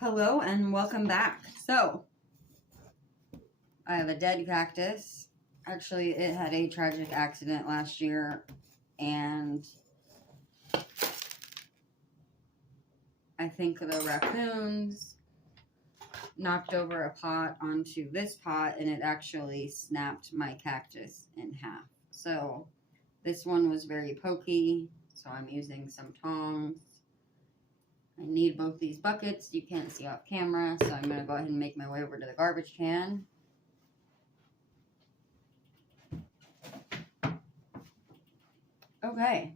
Hello and welcome back. So, I have a dead cactus. Actually, it had a tragic accident last year, and I think the raccoons knocked over a pot onto this pot, and it actually snapped my cactus in half. So, this one was very pokey, so I'm using some tongs. I need both these buckets. You can't see off camera, so I'm going to go ahead and make my way over to the garbage can. Okay.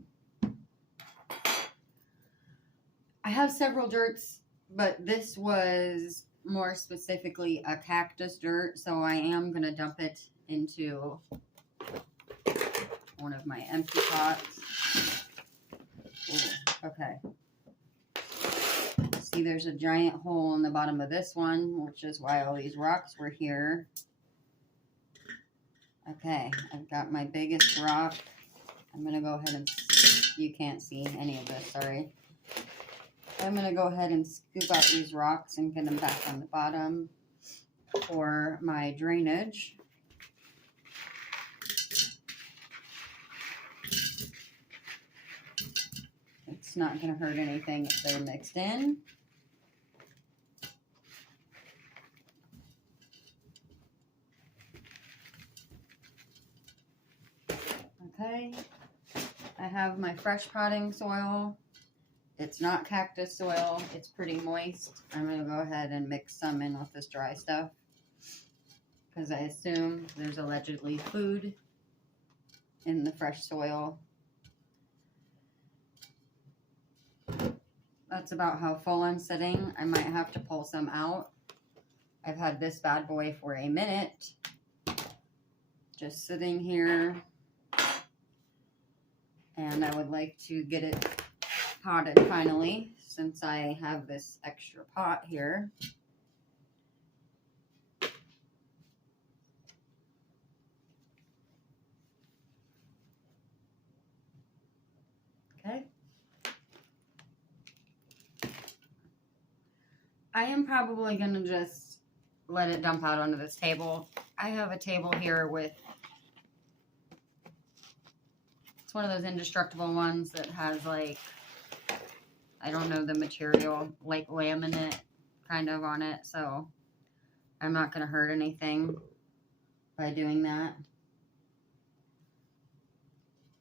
I have several dirts, but this was more specifically a cactus dirt, so I am going to dump it into one of my empty pots. Ooh, okay. See, there's a giant hole in the bottom of this one, which is why all these rocks were here. Okay, I've got my biggest rock. I'm going to go ahead and, you can't see any of this, sorry. I'm going to go ahead and scoop out these rocks and get them back on the bottom for my drainage. It's not going to hurt anything if they're mixed in. Okay, I have my fresh potting soil. It's not cactus soil. It's pretty moist. I'm going to go ahead and mix some in with this dry stuff because I assume there's allegedly food in the fresh soil. That's about how full I'm sitting. I might have to pull some out. I've had this bad boy for a minute, just sitting here. And I would like to get it potted finally, since I have this extra pot here. Okay. I am probably going to just let it dump out onto this table. I have a table here with, it's one of those indestructible ones that has like, I don't know the material, like laminate kind of on it, so I'm not going to hurt anything by doing that.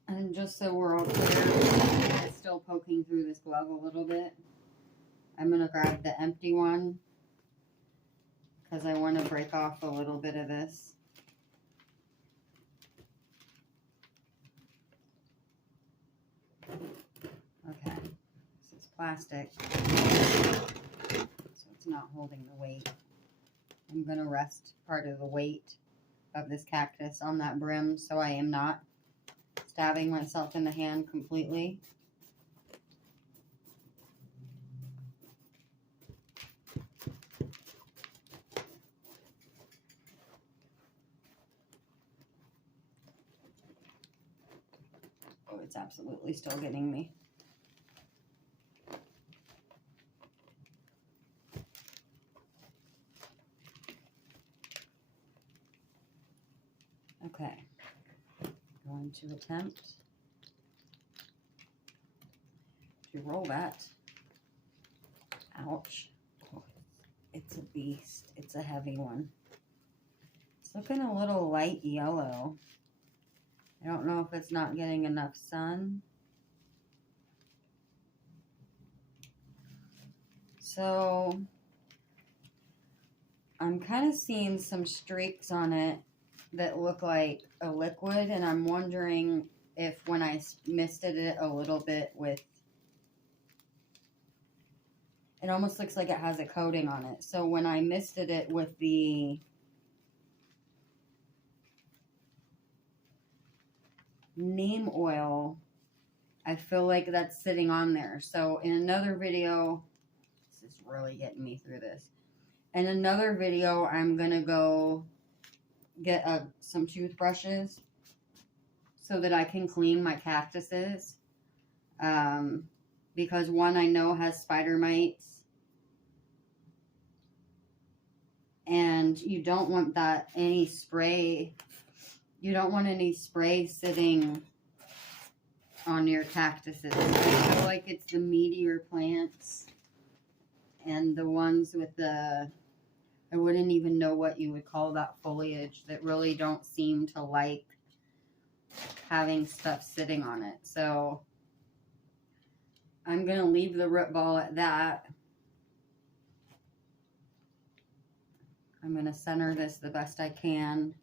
And just so we're all clear, it's still poking through this glove a little bit. I'm going to grab the empty one because I want to break off a little bit of this. Okay, this is plastic, so it's not holding the weight. I'm going to rest part of the weight of this cactus on that brim so I am not stabbing myself in the hand completely. Oh, it's absolutely still getting me. Okay, going to attempt to roll that. Ouch. Oh, it's a beast. It's a heavy one. It's looking a little light yellow. I don't know if it's not getting enough sun. So I'm kind of seeing some streaks on it that look like a liquid, and I'm wondering if when I misted it a little bit with, it almost looks like it has a coating on it. So when I misted it with the neem oil, I feel like that's sitting on there. So in another video, this is really getting me through this. In another video, I'm going to go get some toothbrushes so that I can clean my cactuses. Because one I know has spider mites. And you don't want that any spray. You don't want any spray sitting on your cactuses. I feel like it's the meatier plants and the ones with the, I wouldn't even know what you would call that foliage, that really don't seem to like having stuff sitting on it. So I'm going to leave the root ball at that. I'm going to center this the best I can.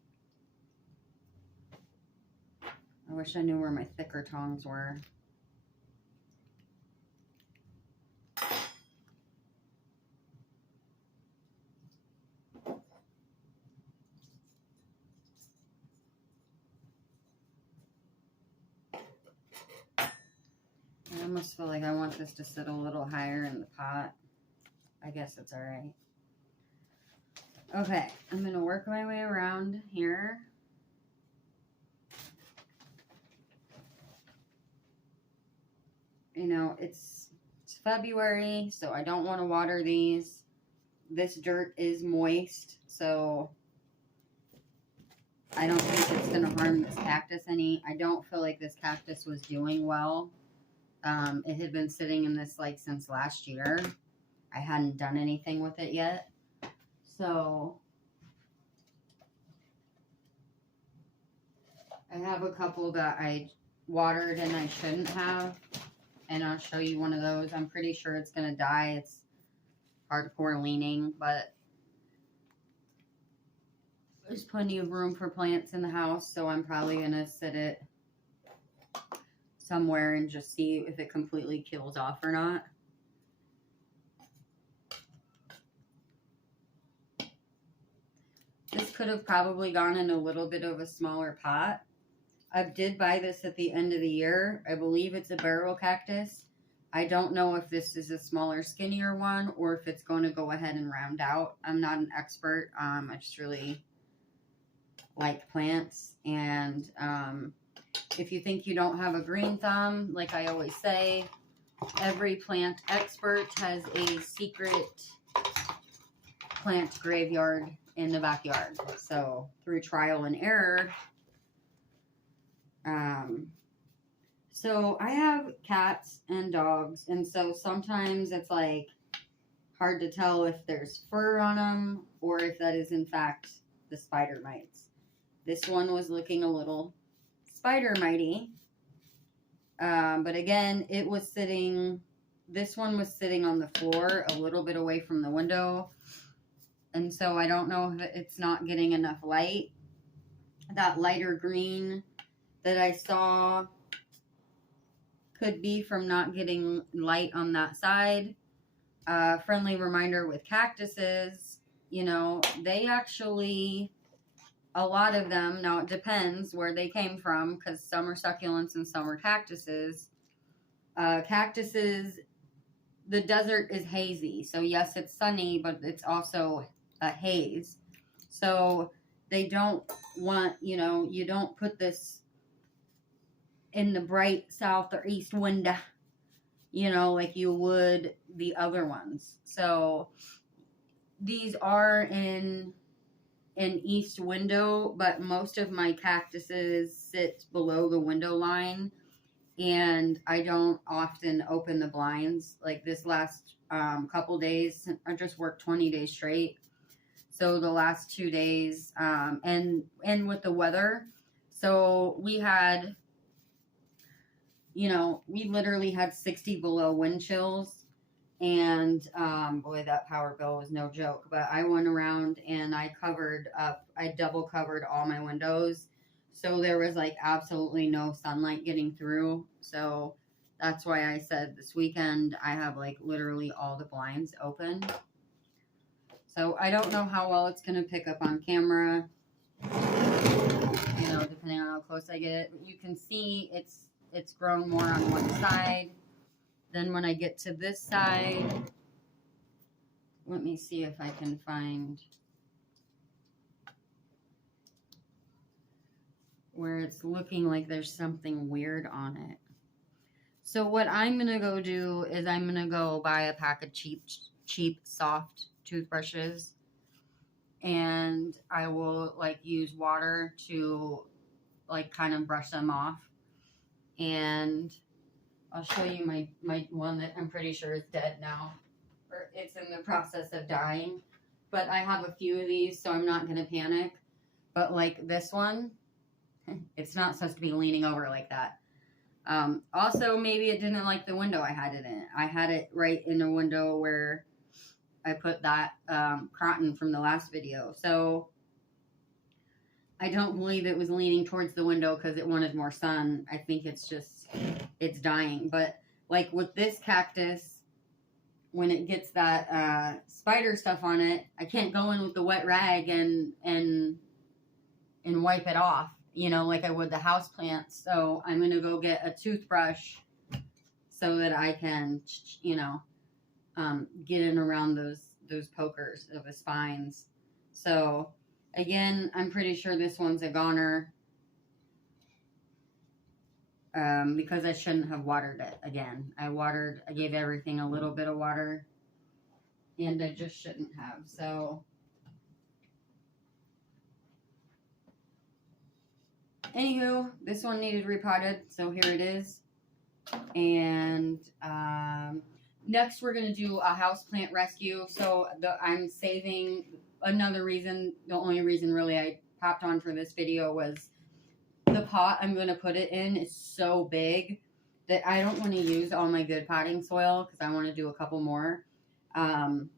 I wish I knew where my thicker tongs were. I almost feel like I want this to sit a little higher in the pot. I guess it's all right. Okay, I'm going to work my way around here. You know, it's February, so I don't want to water these. This dirt is moist, so I don't think it's going to harm this cactus any. I don't feel like this cactus was doing well. It had been sitting in this like since last year. I hadn't done anything with it yet. So I have a couple that I watered and I shouldn't have. And I'll show you one of those. I'm pretty sure it's going to die. It's hardcore leaning, but there's plenty of room for plants in the house. So I'm probably going to sit it somewhere and just see if it completely kills off or not. This could have probably gone in a little bit of a smaller pot. I did buy this at the end of the year. I believe it's a barrel cactus. I don't know if this is a smaller, skinnier one or if it's going to go ahead and round out. I'm not an expert. I just really like plants. And if you think you don't have a green thumb, like I always say, every plant expert has a secret plant graveyard in the backyard. So through trial and error, so I have cats and dogs, and so sometimes it's like hard to tell if there's fur on them or if that is in fact the spider mites. This one was looking a little spider mitey, but again, it was sitting, this one was sitting on the floor a little bit away from the window, and so I don't know if it's not getting enough light. That lighter green that I saw could be from not getting light on that side. Friendly reminder with cactuses, you know, they actually, a lot of them, now it depends where they came from because some are succulents and some are cactuses. Cactuses, the desert is hazy. So yes, it's sunny, but it's also a haze. So they don't want, you know, you don't put this in the bright south or east window, you know, like you would the other ones. So these are in an east window, but most of my cactuses sit below the window line, and I don't often open the blinds. Like this last couple days, I just worked 20 days straight. So the last 2 days, and with the weather, so we had, you know, we literally had 60 below wind chills, and boy, that power bill was no joke. But I went around and I covered up, I double covered all my windows, so there was like absolutely no sunlight getting through. So that's why I said this weekend I have like literally all the blinds open. So I don't know how well it's going to pick up on camera, you know, depending on how close I get it. But you can see it's grown more on one side. Then when I get to this side, let me see if I can find where it's looking like there's something weird on it. So what I'm going to go do is I'm going to go buy a pack of cheap soft toothbrushes. and I will like use water to like kind of brush them off. And I'll show you my one that I'm pretty sure is dead now, or it's in the process of dying. But I have a few of these, so I'm not gonna panic. But like this one, it's not supposed to be leaning over like that. Also, maybe it didn't like the window I had it in. I had it right in the window where I put that croton from the last video. So I don't believe it was leaning towards the window because it wanted more sun. I think it's just, it's dying. But like with this cactus, when it gets that spider stuff on it, I can't go in with the wet rag and wipe it off, you know, like I would the house plants. So I'm going to go get a toothbrush so that I can, you know, get in around those pokers of the spines. So again, I'm pretty sure this one's a goner because I shouldn't have watered it again. I gave everything a little bit of water, and I just shouldn't have. So anywho, this one needed repotted, so here it is. And next we're going to do a houseplant rescue. So I'm saving another reason, the only reason really I popped on for this video was the pot I'm going to put it in is so big that I don't want to use all my good potting soil because I want to do a couple more. And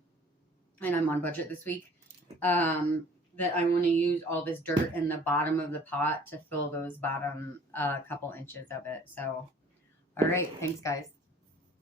I'm on budget this week. That I want to use all this dirt in the bottom of the pot to fill those bottom couple inches of it. So, all right. Thanks, guys.